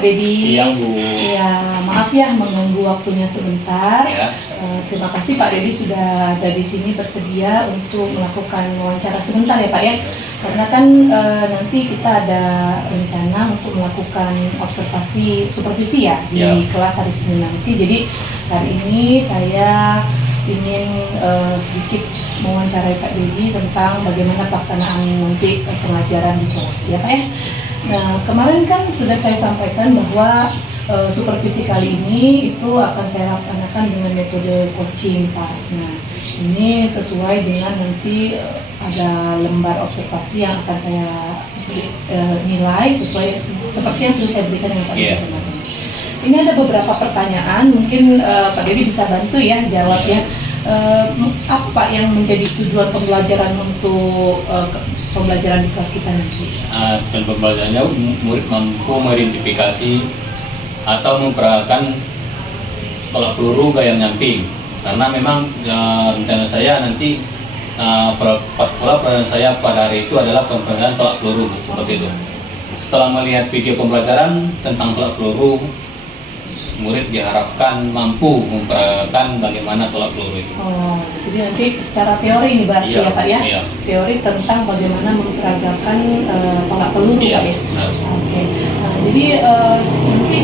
Pak Dedi. Siang, Bu. Ya, maaf ya mengganggu waktunya sebentar. Ya. Terima kasih Pak Dedi sudah ada di sini bersedia untuk melakukan wawancara sebentar ya Pak ya. Karena kan nanti kita ada rencana untuk melakukan observasi supervisi ya di kelas hari Senin nanti. Jadi hari ini saya ingin sedikit mewawancarai Pak Dedi tentang bagaimana pelaksanaan nanti pengajaran di kelas ya Pak ya. Nah, kemarin kan sudah saya sampaikan bahwa supervisi kali ini itu akan saya laksanakan dengan metode coaching Pak. Nah, ini sesuai dengan nanti ada lembar observasi yang akan saya nilai sesuai seperti yang sudah saya berikan dengan Pak Dedi kemarin. Ini ada beberapa pertanyaan, mungkin Pak Dedi bisa bantu ya jawab ya. Apa Pak yang menjadi tujuan pembelajaran untuk pembelajaran di kelas kita nanti? Dan pembelajarannya murid mampu mengidentifikasi atau memperagakan tolak peluru gaya nyamping. Karena memang rencana saya nanti pas pula pelajaran saya pada hari itu adalah pembelajaran tolak peluru seperti itu. Setelah melihat video pembelajaran tentang tolak peluru, murid diharapkan mampu memperagakan bagaimana tolak peluru itu. Oh, jadi nanti secara teori ini berarti ya Pak ya? Iya. Teori tentang bagaimana memperagakan tolak peluru Pak ya? Oke. Nah, jadi nanti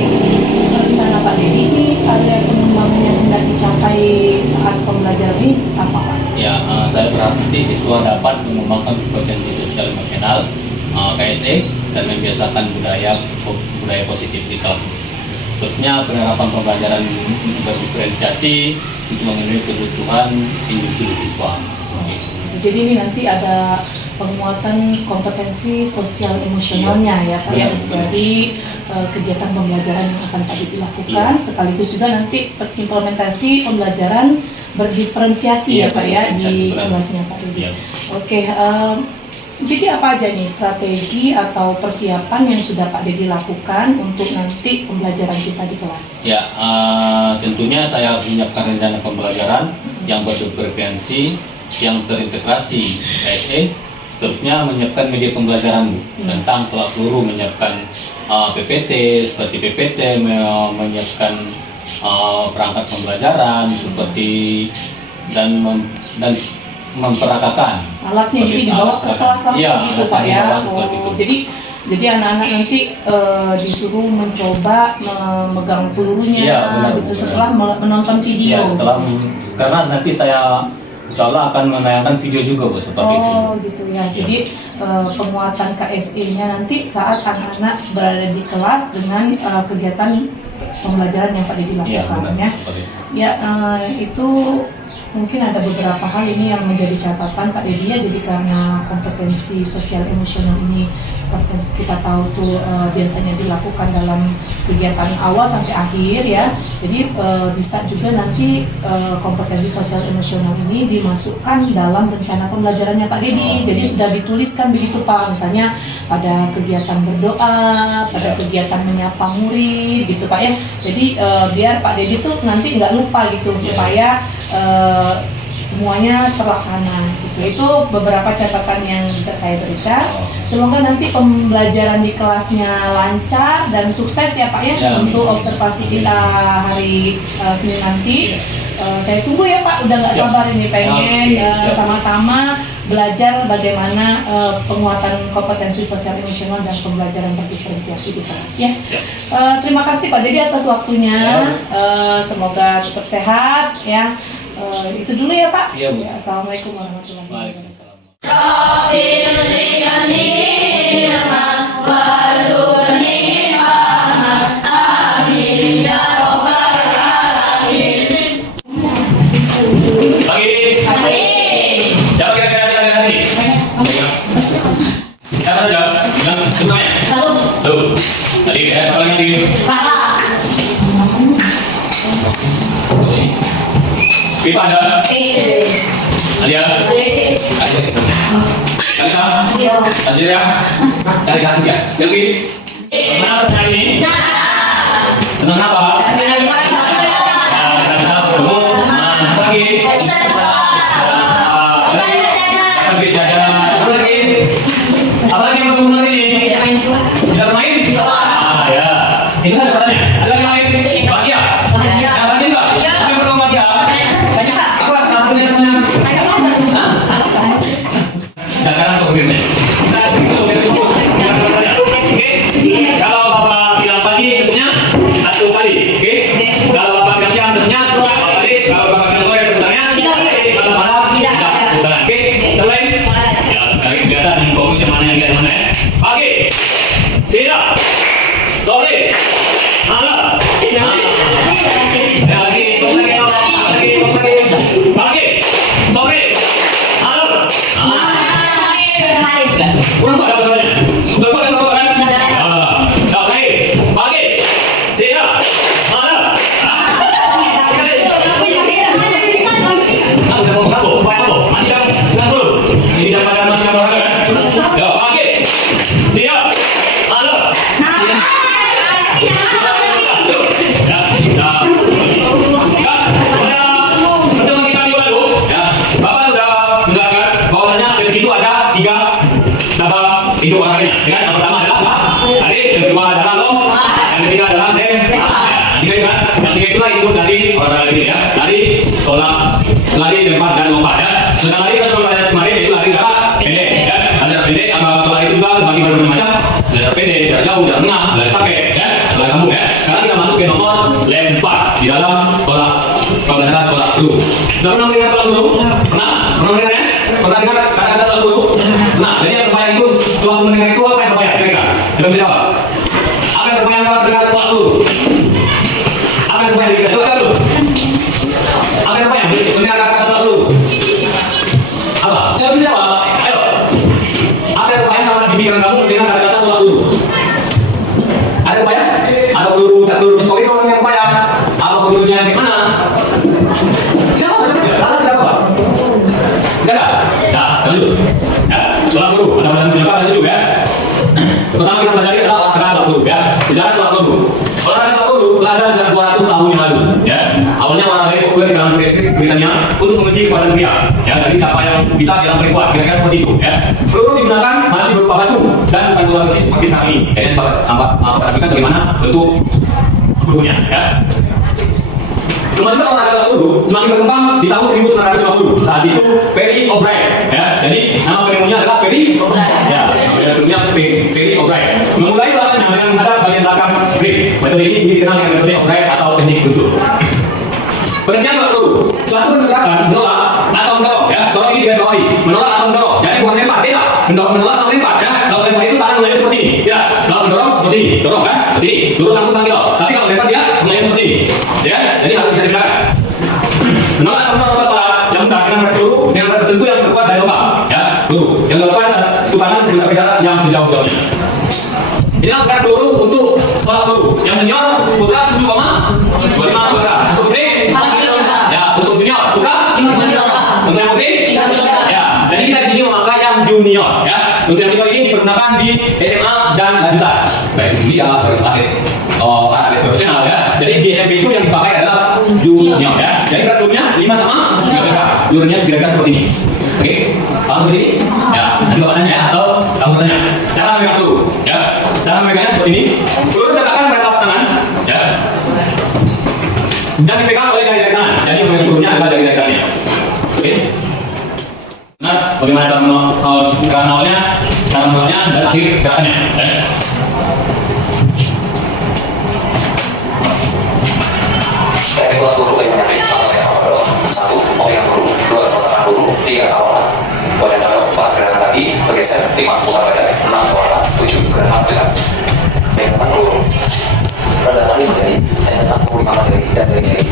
rencana Pak Dedi ini ada pengembangan yang hendak dicapai saat pembelajaran ini apa Pak? Ya, saya berharap nanti siswa dapat mengembangkan kompetensi sosial emosional KSE dan membiasakan budaya positif di kelas. Terusnya penerapan pembelajaran berdiferensiasi untuk memenuhi kebutuhan individu siswa. Jadi ini nanti ada penguatan kompetensi sosial emosionalnya ya Pak ya dari kegiatan pembelajaran yang akan Pak Dedi lakukan, sekaligus juga nanti implementasi pembelajaran berdiferensiasi ya Pak ya di kelasnya Pak Dedi. Oke. Jadi apa aja nih strategi atau persiapan yang sudah Pak Dedi lakukan untuk nanti pembelajaran kita di kelas? Ya, tentunya saya menyiapkan rencana pembelajaran yang berdiferensiasi, yang terintegrasi KSE. Seterusnya menyiapkan media pembelajaran tentang tolak peluru, menyiapkan PPT seperti PPT, menyiapkan perangkat pembelajaran seperti dan memperagakan alatnya, jadi dibawa ke kelas langsung gitu Pak ya. Jadi anak-anak nanti disuruh mencoba memegang pelurunya gitu setelah menonton video. Karena nanti saya insya Allah akan menayangkan video juga Bu seperti itu. Oh gitu ya. Jadi penguatan KSE-nya nanti saat anak-anak berada di kelas dengan kegiatan pembelajaran yang Pak Dedi lakukan ya. Itu mungkin ada beberapa hal ini yang menjadi catatan Pak Dedi ya. Jadi karena kompetensi sosial emosional ini seperti yang kita tahu tuh biasanya dilakukan dalam kegiatan awal sampai akhir ya. Jadi bisa juga nanti kompetensi sosial emosional ini dimasukkan dalam rencana pembelajarannya Pak Dedi. Jadi sudah dituliskan begitu Pak, misalnya pada kegiatan berdoa, pada kegiatan menyapa murid gitu Pak ya. Jadi biar Pak Dedi tuh nanti nggak lupa gitu supaya semuanya terlaksana gitu. Itu beberapa catatan yang bisa saya berikan. Semoga nanti pembelajaran di kelasnya lancar dan sukses ya Pak ya, untuk observasi kita hari Senin nanti. Saya tunggu ya Pak, udah nggak sabar ini pengen sama-sama belajar bagaimana penguatan kompetensi sosial emosional dan pembelajaran berdiferensiasi di kelas ya. Terima kasih Pak Dedi atas waktunya. Semoga tetap sehat ya. Itu dulu ya Pak. Assalamualaikum warahmatullahi wabarakatuh. Pipa ada? Alia? Kalisa? Alia? Kalisa ya? Yang ini? Kenapa hari ini? Senang apa? Kalisa bertemu? Apa lagi? Apa lagi? Apa lagi? Apa lagi yang bertemu hari ini? Bisa main? Ya. Itu saja pertanyaannya. Ada lagi yang lain? Bahagia? Bahagia. Bahagia nggak? Iya. Apa yang perlu bahagia? Banyak Pak. Apa? Salah satunya namanya? Hah? Nah, sekarang kemudiannya. Kita itu Oke? Kalau Bapak bilang pagi, tentunya 1 kali. Oke? Kalau Bapak bilang siang, tentunya 2 kali. Kalau Bapak bilang sore, tentunya 3 kali. Kalau malam, 3 putaran. Oke? Terlain? Ya, sekarang kelihatan yang fokus yang mana yang kelihatan mana ya. Pagi, siang, sore, malam. Lagi, pagi, sore, malam. Kurang tak ada masalahnya? Sudah kuat kan Bapak kan? Dah naik. Pagi, siang, malam. Sudah mau kamu, supaya kamu masih jangan dulu. Ini dah pada masih kamu kan? Ya, pagi, siang, malam. Hidup orangnya, dengan yang pertama adalah apa? Hari, yang kedua adalah lo, yang ketiga adalah dem, yang tiga itulah hidup dari orang ini ya. Lari, tolak, lari, lempar dan lompat ya. Sedang lari kan kalau pada kemarin itu lari apa? Pendek ya. Ada pendek, kalau lari juga bagi berbagai macam. Ada pendek, ada jauh, ada tengah, ada pakai ya, ada sambung ya. Sekarang kita masuk ke nomor lempar di dalam tolak, kalau ada tolak dulu. Sudah pernah mendengar tolak dulu? Pernah mendengar ya? Pernah dengar kata-kata tolak dulu? Nah, jadi yang terbayang itu suatu mendengar itu apa yang terbayang? Kira-kira? Coba bisa jawab. Apa yang terbayang kalau dengar tolak dulu? Apa yang terbayang? Coba dulu. Apa yang terbayang? Mendengar kata-kata tolak dulu? Apa? Coba bisa jawab. Ayo. Apa yang terbayang sama di pikiran kamu mendengar kata-kata tolak dulu? Ada yang terbayang? Ada peluru, tak peluru pistol itu yang terbayang? Apa pelurunya yang mana? Tidak apa? Tidak apa? Tidak ada? Nah, lanjut. Ya, tolak dulu. Ada badan penyebab lanjut ya. Pertama kita pelajari adalah olahraga tolak dulu ya. Sejarah tolak dulu. Olahraga tolak dulu telah ada sejak 200 tahun yang lalu. Ya, awalnya olahraga ini populer di kalangan Britania untuk menguji kekuatan pria. Ya, jadi siapa yang bisa jalan paling kuat, kira-kira seperti itu. Ya, peluru digunakan masih berupa batu dan bukan bola besi seperti sekarang ini. Kayaknya perhatikan bagaimana bentuk pelurunya. Ya. Kemajuan olahraga tolak dulu semakin berkembang di tahun 1950. Saat itu Perry O'Brien, ya, jadi nama penemunya adalah Perry O'Brien. Ya, nama penemunya Perry O'Brien. Memulai pelatihannya dengan menghadap bagian belakang ring. Metode ini dikenal dengan metode O'Brien atau teknik luncur. Pengertian tolak dulu, suatu pergerakan menolak atau mendorong. Ya, tolak ini digarisbawahi, menolak atau mendorong. Jadi bukan lempar, tidak. Menolak atau lempar. Ya, kalau lempar itu tangan melayang seperti ini. Ya, kalau mendorong seperti ini, dorong kan, seperti ini, lurus langsung tangan. Tapi kalau lempar dia melayang seperti ini. Ya, jadi harus bisa dibedakan. Menolak atau mendorong apa? Yang mudah dengan peluru dengan berat tertentu yang terkuat dari lomba. Ya, peluru yang dilakukan satu tangan berupa jarak yang sejauh-jauhnya. Ini adalah peluru untuk tolak peluru. Yang senior putra 7,25 kg. Untuk putri? Ya, untuk junior putra? Untuk yang putri? Ya, jadi kita di sini memakai yang junior. Ya, untuk yang senior ini dipergunakan di SMA dan lanjutan. Baik ini ya akhir atlet profesional ya. Jadi di SMP itu yang dipakai adalah junior ya. Jadi berat pelurnya 5 sama 3 kg. Pelurunya kira-kira seperti ini. Oke, paham seperti ini? Ya, nanti bapak tanya ya, atau kamu tanya. Cara memegang peluru, ya. Cara memegangnya seperti ini. Peluru diletakkan pada telapak tangan, ya. Dan dipegang oleh jari-jari tangan. Jadi yang memegang pelurunya adalah jari-jari tangannya. Oke. Nah, bagaimana cara menolnya, dan akhir gerakannya. Ya. Teknik tolak peluru yang menarik adalah 1. Memegang peluru, 2. Meletakkan peluru, 3. Kawalan, badan condong, 4. Gerakan kaki bergeser, 5. Buka badan, 6. Kawalan, 7. Gerakan pegang. Megangkan peluru, rendahkan 5 jari, dan 65 jari dan jari-jari.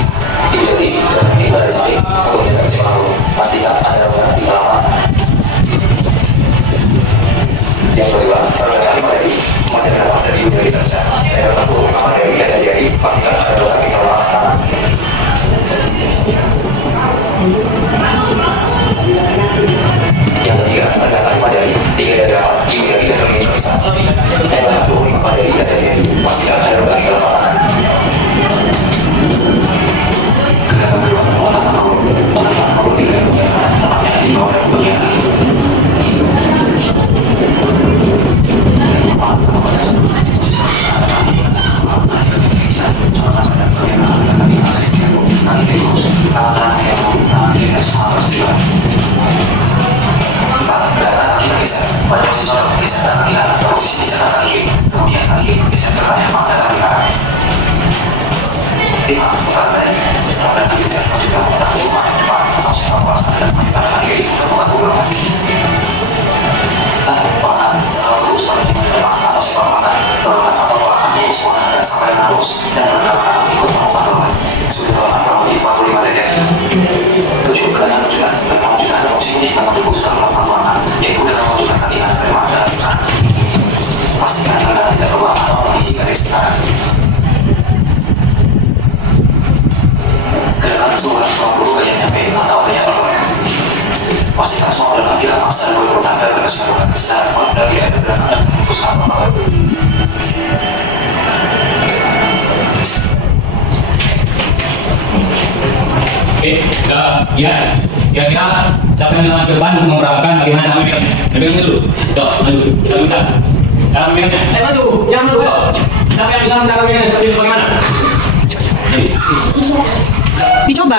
Ibu jari, gerakan ini berada di samping untuk menjaga keseimbangan peluru. Pastikan ada rongga di selama. Yang kedua, rendahkan 5 jari, memanjangkan dalam dari ibu jari terbesar. Megangkan peluru, 5 jari dan jari-jari. Pastikan ada rongga di selama tangan. Yang ketiga, rendahkan 5 jari, 3 jari awal. semua sampai harus dan mereka ikut melompat sudah kurang lebih 45 detik. 7 kali lanjutan dan lanjutan posisi memang tubuh sudah melakukan ulangan, yaitu dengan melanjutkan latihan prima dan sekarang. Pastikan Anda tidak keluar atau melebihi garis sekarang. Gerakan sebulan 20 gaya nyampe atau gaya bergerak. Pastikan semua gerakan tidak maksa dan berperutan dan berkesinambungan secara semua dan tidak ada gerakan dan memutuskan apa-apa. Oke, ya, kira-kira siapa yang dalam depan untuk memperagakan bagaimana cara memegangnya? Megangnya dulu, dok, maju, kita minta. Cara memegangnya, maju, jangan dulu, yuk. Siapa yang bisa cara memegangnya seperti itu bagaimana?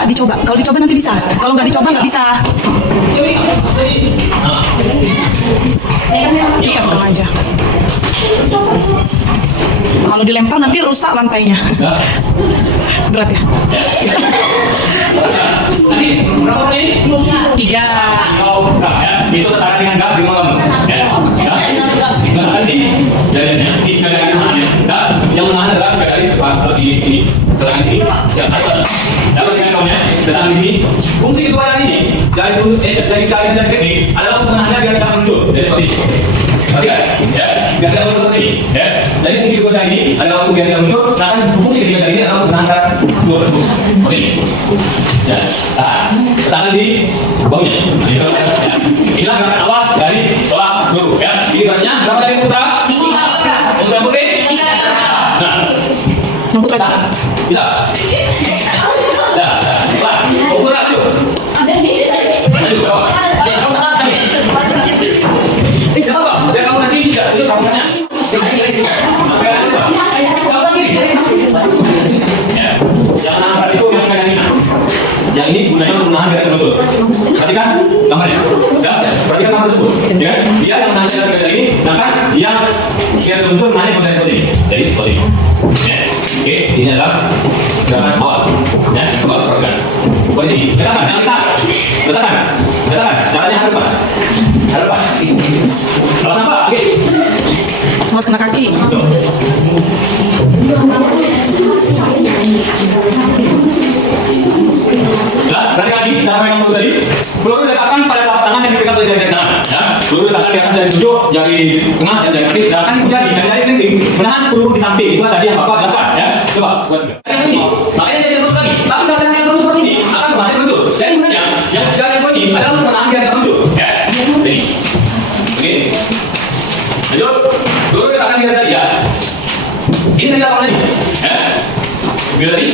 Dicoba. Kalau dicoba nanti bisa. Kalau nggak dicoba nggak bisa. Iya, pegang aja. Kalau dilempar nanti rusak lantainya. Berat ya? Tadi, berapa menit? 3. Oh, ya, itu setara dengan gas di malam. Ya, tadi jalannya ini jalan mana? Yang menahan adalah dari depan ini, terangan ini. Ya, dapat dengan kaumnya, datang di sini. Fungsi kedua ini dari kalian dan ini adalah menahannya biar tidak muncul. Jadi seperti ini. Oke, ya, biar tidak muncul seperti ini. Ya, jadi fungsi kedua ini adalah untuk biar tidak muncul. Sedangkan fungsi ketiga dari ini adalah menahan dua tersebut. Seperti ini. Ya, letakkan di bawahnya. Inilah gerakan awal dari sholat subuh. Ya, ini gerakannya berapa dari putra? Putra putri? Nah, Yang putra aja. bisa. Ya, Pak, ukur aja. Maju, bawah. Siapa, Pak? Biar kamu nanti tidak itu kamunya. Kamu lagi. Ya, jangan angkat itu yang megangin. Yang ini gunanya untuk menahan biar terbentuk. Perhatikan gambarnya. Ya, perhatikan gambar tersebut. Ya, dia yang menahan biar ini, sedangkan yang biar terbentuk menahan model seperti ini. Jadi seperti ini. Ya, oke, ini adalah gerakan awal. Ya, coba perhatikan. Seperti ini. Letakkan, jangan letak. Letakkan. Caranya hadapan. Alas apa? Oke. Mas kena kaki. Ya, berarti lagi cara pegang peluru tadi. Peluru diletakkan pada telapak tangan yang dipegang oleh jari kanan. Ya, peluru diletakkan di atas jari tunjuk, jari tengah dan jari kaki. Sedangkan itu jari kelingking menahan peluru di samping. Itulah tadi yang Bapak jelaskan. Ya, coba buat juga. Makanya jadi terus lagi. Tapi kalau yang terus seperti ini akan kembali terbentuk. Jadi sebenarnya yang jari ini adalah untuk menahan biar terbentuk. Ya, ini. Oke. Lanjut. Peluru diletakkan di atas jari. Ya. Ini tadi apa tadi? Ya. Bila tadi.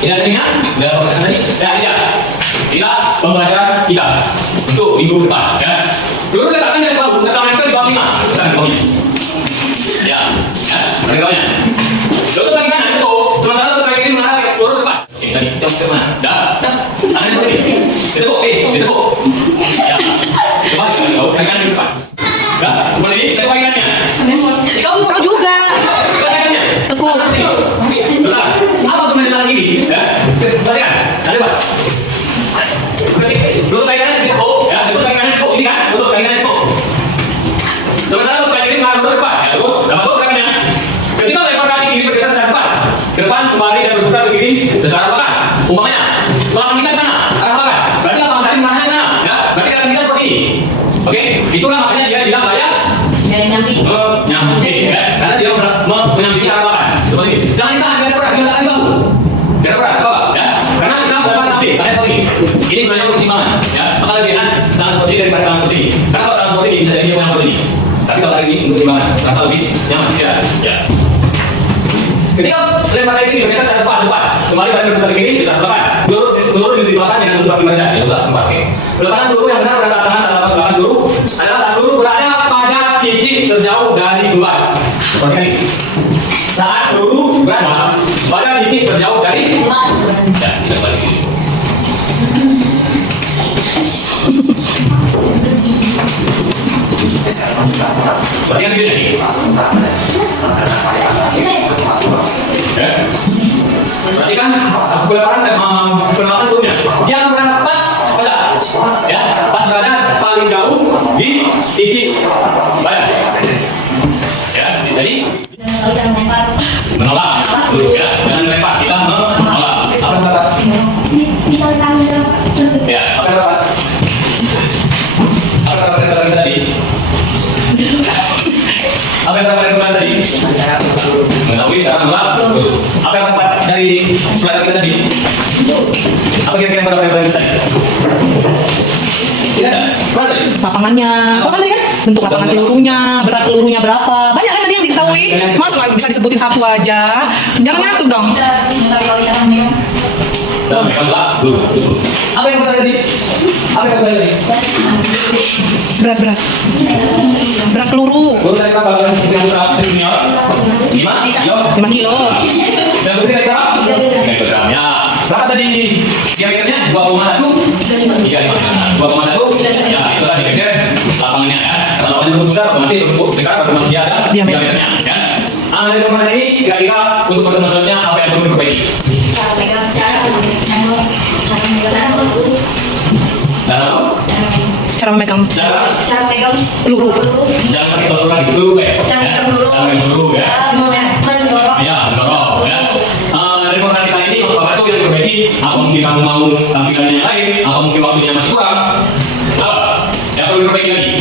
Ini ada ingat? Sudah pembahasan tadi? Ya, tidak. Inilah pembelajaran kita untuk minggu depan. Ya. Dulu letakkan dari selalu, letakkan mereka di bawah 5. Letakkan bawahnya. Ya, letakkan bawahnya. Lalu tadi kan itu, sementara untuk ini mengarah ke peluru depan. Oke, tadi, jauh ke mana? Dah. Ada seperti ini. Ditekuk. Ya. Coba, jauh, tekan di depan. Dah, seperti ini, tekuk ikannya. Kau juga. Tekuk. Apa tuh masalah ini? Ya, perhatikan. Ada apa? Lutut kaki kanan ditekuk, ya. Lutut kaki kanan ditekuk. Ini kan, lutut kaki kanan ditekuk. Sementara lutut kaki kiri mengarah ke depan. Ya, terus, dapat tuh gerakannya. Ketika lempar kaki kiri bergeser secara depan, ke depan kembali dan berputar ke kiri secara pelan. Umpamanya, tangan kita ke sana, arah belakang. Berarti apa tadi mengarahnya ke sana? Ya, berarti gerakan kita seperti ini. Oke, itulah makanya dia bilang kayak Nyambi. nyambi, ya. Karena dia menyampingi arah belakang. Seperti ini. Jangan ditahan, biar berat, biar letakkan di bawah. Biar berat, apa? Ya. Karena kita berapa samping, kayak seperti ini. Ini gunanya untuk keseimbangan, ya. Maka lebihan tangan seperti ini daripada tangan seperti ini. Karena kalau tangan seperti ini bisa jadi yang seperti ini. Tapi kalau lagi untuk keseimbangan, rasa lebih nyaman, ya. Ketika lempar kaki kiri bergeser secara depan, kembali balik berputar ke kiri secara belakang. Peluru di belakang dengan untuk bergeser, ya sudah tempat. Pelepasan peluru yang benar pada saat tangan saat belakang peluru adalah saat peluru berada pada titik sejauh dari beban. Seperti ini. Saat peluru berada pada titik terjauh dari ya, kita balik sini. Perhatikan video ini. Ya. Perhatikan pelepasan pelurnya. Dia akan berada pas pada, ya, pas berada paling jauh di titik badan. Ya, jadi Cara melempar. Apa yang dapat dari pelajaran kita tadi? Apa kira-kira yang dapat dari pelajaran kita tadi? Tidak ada. Mana tadi? Lapangannya, apa tadi kan? Bentuk lapangan pelurunya, berat pelurunya berapa? Banyak kan tadi yang diketahui. Masa nggak bisa disebutin satu aja? Jangan ngantuk dong. Dalam mereka dulu. Apa yang kita tadi? Apa yang kita tadi? Berat. Berat peluru. Guru tadi berapa? Yang berat senior? 5 kilo. Dan berarti kita 3 kilogram. Ya. Berapa tadi kira-kiranya? 2,1? 2,1? Ya, itu tadi kira-kira lapangannya ya. Karena lapangannya besar, otomatis untuk sekarang baru masih ada diameternya. Ya. Dari teman ini kira-kira untuk pertemuannya apa yang perlu diperbaiki? Cara memegang Cara pegang peluru. Jangan pakai peluru lagi dulu ya. Cara pegang peluru. Jangan pakai peluru ya. Mendorong. Ya, dorong ya. Dari program kita ini Bapak itu yang diperbaiki. Apa mungkin kamu mau tampilannya yang lain? Apa mungkin waktunya masih kurang? Apa? Yang perlu diperbaiki lagi?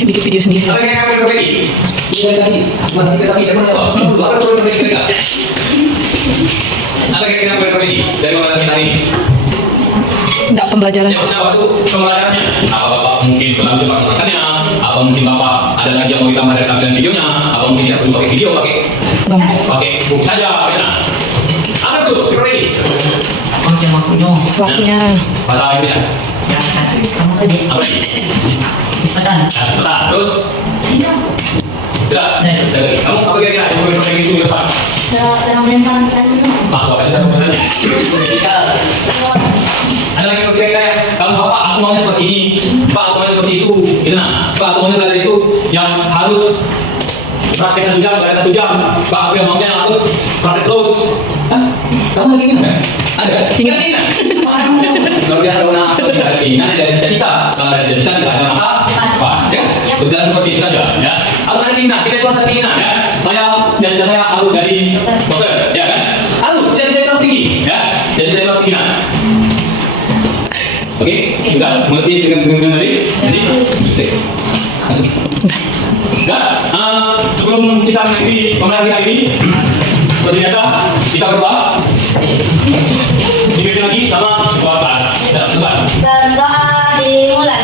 Bikin video sendiri. Apa yang perlu diperbaiki? Tadi, masa kita tapi jangan apa? Apa perlu diperbaiki kita? Apa yang kita perlu diperbaiki dari program kita ini? Enggak pembelajaran. Yang pertama itu pembelajarannya. Apa Bapak mungkin belum coba melakukannya? Apa mungkin Bapak ada lagi yang mau ditambah dari tampilan videonya? Apa mungkin tidak perlu pakai video, pakai buku saja? Ya. Apa itu? Diperbaiki. Waktunya. Bahasa Indonesia. Sama tadi. Apa? Cepetan. Sebentar. Terus. Tidak. Kamu apa kira-kira yang mau diperbaiki itu depan? Cara melempar Mas, Bapak tidak mau tanya. Ada lagi kira-kira yang kamu Bapak, aku maunya seperti ini. Pak, aku maunya seperti itu. Gitu nah. Pak, aku maunya belajar itu yang harus praktek 1 jam, belajar 1 jam. Pak, aku yang maunya harus praktek terus. Hah? Kamu lagi ingin kan? Ada? Tinggal ingin. Kalau dia ada apa tidak ada keinginan, tidak ada cita. Kalau ada cita tidak ada masa depan. Ya? Berjalan seperti itu saja. Ya. Harus ada keinginan. Kita itu harus ada keinginan. Ya. Saya harus dari dokter. Ya kan? Harus. Jadi saya harus tinggi. Ya. Jadi saya harus keinginan. Oke, sudah mengerti dengan tadi? Jadi, sudah. Sebelum kita mengakhiri pembelajaran kita ini, seperti biasa kita berdoa. Dipimpin lagi sama doa kelas. Sebentar. dan doa dimulai.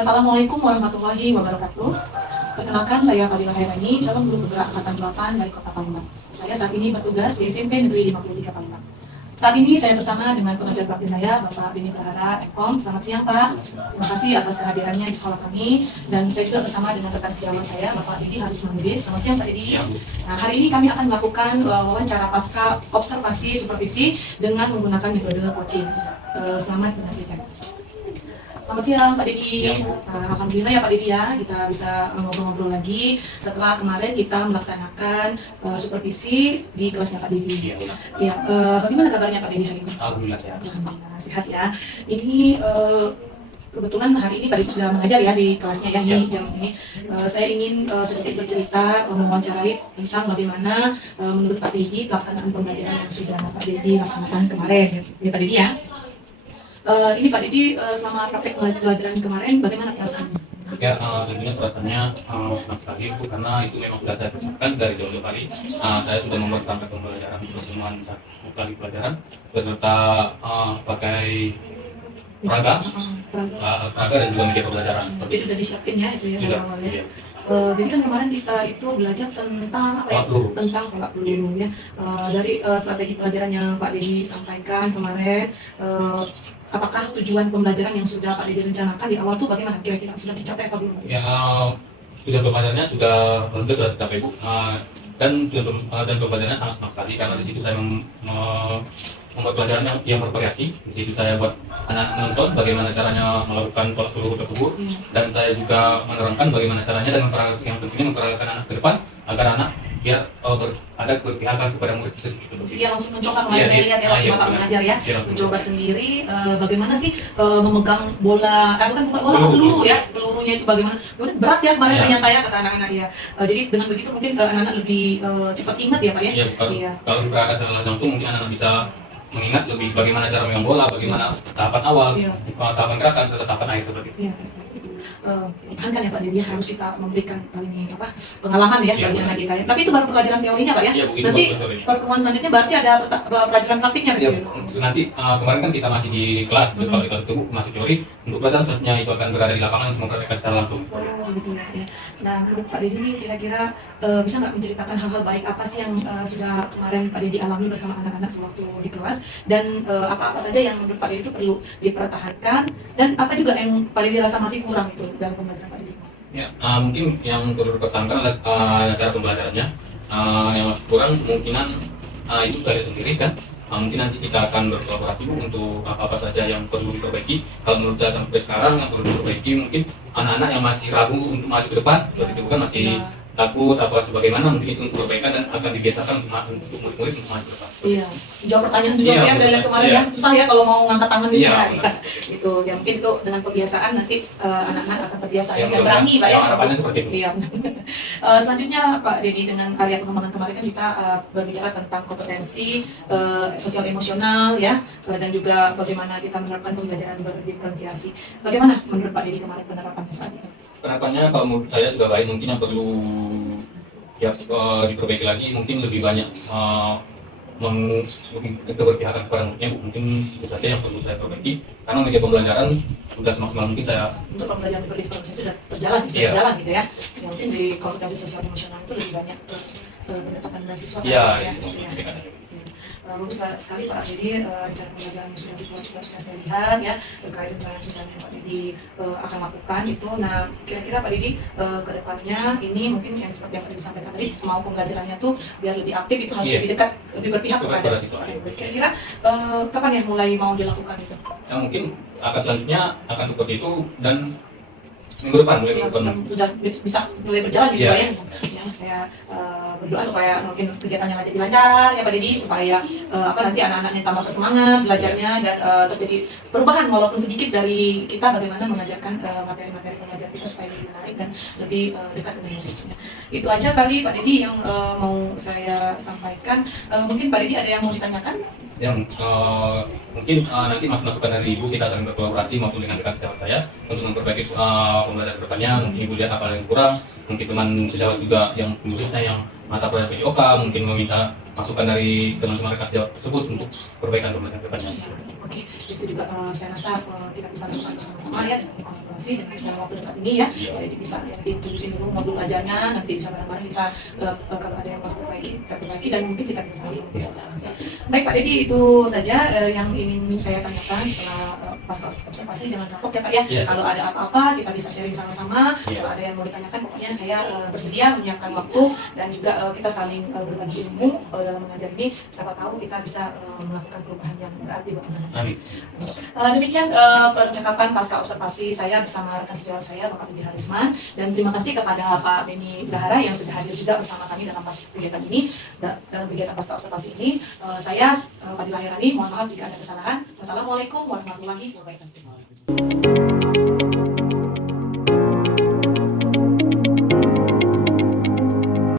Assalamualaikum warahmatullahi wabarakatuh. Perkenalkan, saya Fadila Khairani, calon guru bergerak angkatan 8 dari Kota Palembang. Saya saat ini bertugas di SMP Negeri 53 Palembang. Saat ini saya bersama dengan pengajar praktik saya, Bapak Beni Prahara, Ekom. Selamat siang, Pak. Terima kasih atas kehadirannya di sekolah kami. Dan saya juga bersama dengan rekan sejawat saya, Bapak Didi Haris Mandiri. Selamat siang, Pak Didi. Nah, hari ini kami akan melakukan wawancara pasca observasi supervisi dengan menggunakan metode coaching. Selamat menyaksikan. Selamat siang Pak Didi. Alhamdulillah ya Pak Didi ya, kita bisa ngobrol-ngobrol lagi setelah kemarin kita melaksanakan supervisi di kelasnya Pak Didi. Ya, bagaimana kabarnya Pak Didi hari ini? Alhamdulillah sehat. Alhamdulillah sehat ya. Ini kebetulan hari ini Pak Didi sudah mengajar ya di kelasnya ya, di jam ini. Saya ingin sedikit bercerita, mewawancarai tentang bagaimana menurut Pak Didi pelaksanaan pembelajaran yang sudah Pak Didi laksanakan kemarin ya Pak Didi ya. Ini Pak Didi selama praktek pelajaran kemarin bagaimana perasaannya? Ya, tentunya perasaannya senang sekali Bu, karena itu memang sudah saya persiapkan dari jauh-jauh hari. Saya sudah mempertahankan pembelajaran pertemuan 1 kali pelajaran beserta pakai peraga dan juga media pembelajaran. Jadi sudah disiapin ya itu ya dari Sudah, awalnya. iya. Jadi kan kemarin kita itu belajar tentang apa ya? Tentang pola peluru ya. Dari strategi pelajaran yang Pak Didi sampaikan kemarin, apakah tujuan pembelajaran yang sudah Pak Didi rencanakan di awal tuh bagaimana kira-kira sudah dicapai apa belum? Ya, tujuan pembelajarannya sudah sudah tercapai Bu. Dan pembelajarannya sangat senang sekali karena di situ saya membuat pelajaran yang bervariasi. Di situ saya buat anak-anak menonton bagaimana caranya melakukan tolak peluru tersebut, dan saya juga menerangkan bagaimana caranya dan yang tentunya memperagakan anak ke depan agar anak biar ada keberpihakan kepada murid tersebut. Dia langsung mencoba kemarin saya lihat ya waktu Bapak mengajar ya, mencoba sendiri bagaimana sih memegang bola, bukan bola, peluru ya, pelurunya itu bagaimana. Kemudian berat ya kemarin ternyata ya kata anak-anak ya. Jadi dengan begitu mungkin anak-anak lebih cepat ingat ya Pak ya. Iya, kalau diperagakan secara langsung mungkin anak-anak bisa mengingat lebih bagaimana cara memegang bola, bagaimana tahapan awal, tahapan gerakan, serta tahapan akhir seperti itu. Kan ya Pak Dedi harus kita memberikan pengalaman ya bagi anak kita ya. Tapi itu baru pelajaran teorinya Pak ya. Nanti pertemuan selanjutnya berarti ada pelajaran praktiknya ya. Nanti kemarin kan kita masih di kelas, kalau kita tunggu masih teori. Untuk pelajaran selanjutnya itu akan berada di lapangan untuk mempraktikkan secara langsung. Gitu ya. Nah, menurut Pak Dedi kira-kira bisa nggak menceritakan hal-hal baik apa sih yang sudah kemarin Pak Dedi alami bersama anak-anak sewaktu di kelas, dan apa-apa saja yang menurut Pak Dedi itu perlu dipertahankan, dan apa juga yang Pak Dedi rasa masih kurang itu dalam pembelajaran Pak Dedi? Ya, mungkin yang perlu dipertahankan adalah cara pembelajarannya. Yang masih kurang kemungkinan itu sudah sendiri kan. Mungkin nanti kita akan berkolaborasi untuk apa-apa saja yang perlu diperbaiki. Kalau menurut saya sampai sekarang yang perlu diperbaiki mungkin anak-anak yang masih ragu untuk maju ke depan, seperti itu kan masih takut apa sebagaimana, mungkin itu untuk perbaikan dan akan dibiasakan untuk murid-murid untuk maju ke depan. Iya, jawab pertanyaan juga ya saya lihat kemarin ya, susah ya kalau mau ngangkat tangan gitu ya. Itu ya mungkin itu dengan kebiasaan nanti anak-anak akan terbiasa dan berani Pak ya. Harapannya seperti itu. Iya. Selanjutnya Pak Dedi, dengan area pengembangan kemarin kan kita berbicara tentang kompetensi sosial emosional ya, dan juga bagaimana kita menerapkan pembelajaran berdiferensiasi. Bagaimana menurut Pak Dedi kemarin penerapannya saat ini? Penerapannya kalau menurut saya sudah baik, mungkin yang perlu diperbaiki lagi mungkin lebih banyak keberpihakan kepada muridnya, mungkin itu saja yang perlu saya perbaiki, karena media pembelajaran sudah semaksimal mungkin saya untuk pembelajaran berdiferensiasi sudah berjalan gitu ya. Ya mungkin di kompetensi sosial emosional itu lebih banyak pendekatan mahasiswa ya. Bagus sekali Pak Dedi, rencana pembelajaran yang sudah dibuat sudah saya lihat ya, terkait rencana-rencana yang Pak Dedi akan lakukan itu. Nah, kira-kira Pak Dedi ke depannya ini mungkin yang seperti yang disampaikan tadi, mau pembelajarannya tuh biar lebih aktif itu harus lebih dekat, lebih berpihak kepada siswa. Kira-kira kapan ya mulai mau dilakukan itu? Ya mungkin akan selanjutnya akan seperti itu, dan minggu depan sudah bisa mulai berjalan gitu Pak ya. Ya saya berdoa supaya mungkin kegiatannya jadi lancar ya Pak Dedi, supaya nanti anak-anaknya tambah bersemangat belajarnya dan terjadi perubahan walaupun sedikit dari kita bagaimana mengajarkan materi-materi pengajaran kita supaya lebih menarik dan lebih dekat dengan muridnya. Itu aja kali Pak Dedi yang mau saya sampaikan. Mungkin Pak Dedi ada yang mau ditanyakan? Mungkin nanti masukan dari Ibu kita saling berkolaborasi maupun dengan rekan sejawat saya untuk memperbaiki pembelajaran kedepannya. Mungkin Ibu lihat apa yang kurang, mungkin teman sejawat juga yang penulisnya yang mata pelajaran PJOK mungkin meminta masukan dari teman-teman rekan sejawat tersebut untuk perbaikan pembelajaran kedepannya. Oke, itu juga saya rasa kita bisa lakukan bersama-sama ya, dengan kolaborasi dan dalam waktu dekat ini ya. Jadi bisa tunjukin dulu modul ajarnya, nanti bisa bareng-bareng kita kalau ada yang mau perbaiki dan mungkin kita bisa sama-sama. Baik Pak Dedi, itu saja yang ingin saya tanyakan setelah pasca observasi. Jangan kapok ya Pak ya. Kalau ada apa-apa kita bisa sharing sama-sama. Kalau ada yang mau ditanyakan, pokoknya saya bersedia menyiapkan waktu dan juga kita saling berbagi ilmu dalam mengajar ini. Siapa tahu kita bisa melakukan perubahan yang berarti buat anak-anak. Demikian percakapan pasca observasi saya bersama rekan sejawat saya Bapak Budi Harisman, dan terima kasih kepada Pak Beni Dahara yang sudah hadir juga bersama kami dalam kegiatan ini, dalam kegiatan pasca observasi ini. Saya Fadila Herani, mohon maaf jika ada kesalahan. Wassalamualaikum warahmatullahi wabarakatuh.